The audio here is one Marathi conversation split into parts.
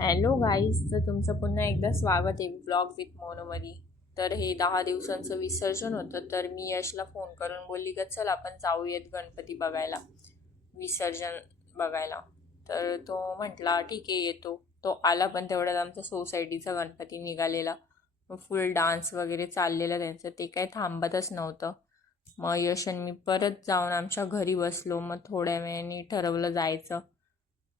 हॅलो गाईज, तर तुमचं पुन्हा एकदा स्वागत आहे ब्लॉग विथ मोनोमध्ये. तर हे 10 दिवसांचं विसर्जन होतं, तर मी यशला फोन करून बोलली का चल आपण जाऊयात गणपती बघायला, विसर्जन बघायला. तर तो म्हटला ठीक आहे येतो. तो आला, पण तेवढ्यात आमचा सोसायटीचा गणपती निघालेला. मग फुल डान्स वगैरे चाललेलं त्यांचं, ते काही थांबतच नव्हतं. मग यश आणि मी परत जाऊन आमच्या घरी बसलो. मग थोड्या वेळाने ठरवलं जायचं.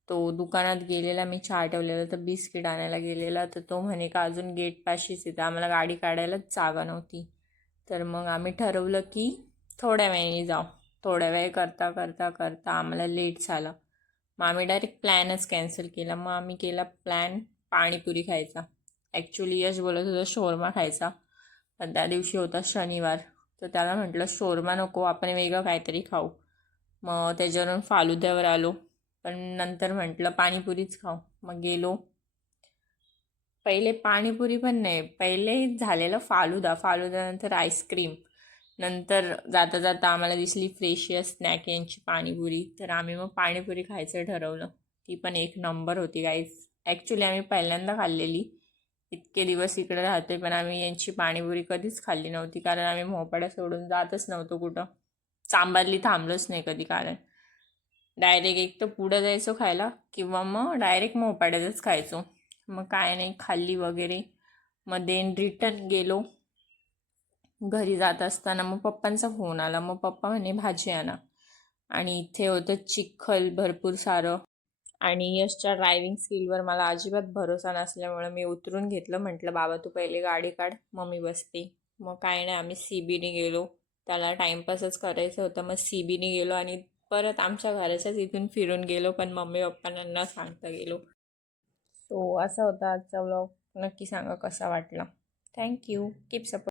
तो दुकानात गेलेला, मी चहा ठेवलेला तर बिस्किट आणायला गेलेला, तर तो म्हणे का अजून गेट पाशीच येतं, आम्हाला गाडी काढायलाच जागा नव्हती. तर मग आम्ही ठरवलं की थोड्या वेळाने जाऊ. थोड्या वेळ करता करता करता आम्हाला लेट झाला. मग आम्ही डायरेक्ट प्लॅनच कॅन्सल केला. मग आम्ही केला प्लॅन पाणीपुरी खायचा. ॲक्च्युली यश बोलत होता शोरमा खायचा, पण त्या दिवशी होता शनिवार. तर त्याला म्हटलं शोरमा नको, आपण वेगळं काहीतरी खाऊ. मग त्याच्यावरून फालुद्यावर आलो. पण नंतर म्हटलं पाणीपुरीच खाऊ. मग गेलो. पहिले पाणीपुरी पण नाही, पहिले झालेलं फालुदा, फालुद्यानंतर आईस्क्रीम. नंतर जाता जाता आम्हाला दिसली फ्रेशियस स्नॅक यांची पाणीपुरी, तर आम्ही मग पाणीपुरी खायचं ठरवलं. ती पण एक नंबर होती गाईज. ॲक्च्युली आम्ही पहिल्यांदा खाल्लेली. इतके दिवस इकडे राहते पण आम्ही यांची पाणीपुरी कधीच खाल्ली नव्हती, कारण आम्ही मोपाड्या सोडून जातच नव्हतो कुठं. चांबारली थांबलोच नाही कधी, कारण डायरेक्ट एक तर पुढं जायचो खायला, किंवा मग डायरेक्ट मोपाड्यातच खायचो. मग काय नाही खाल्ली वगैरे. मग देन रिटर्न गेलो. घरी जात असताना मग पप्पांचा फोन आला. मग पप्पा म्हणे भाजी आणा. आणि इथे होतं चिखल भरपूर सारं. आणि यशच्या ड्रायव्हिंग स्किलवर मला अजिबात भरोसा नसल्यामुळे मी उतरून घेतलं. म्हटलं बाबा तू पहिले गाडी काढ, मग मी बसते. मग काय नाही, आम्ही CBने गेलो. त्याला टाईमपासच करायचं होतं. मग CBने गेलो आणि परत आमच्या घराच्याच इथून फिरून गेलो, पण मम्मी पप्पांना न सांगता गेलो. सो असा होता आजचा व्लॉग. नक्की सांगा कसा वाटला. थँक्यू. Keep support.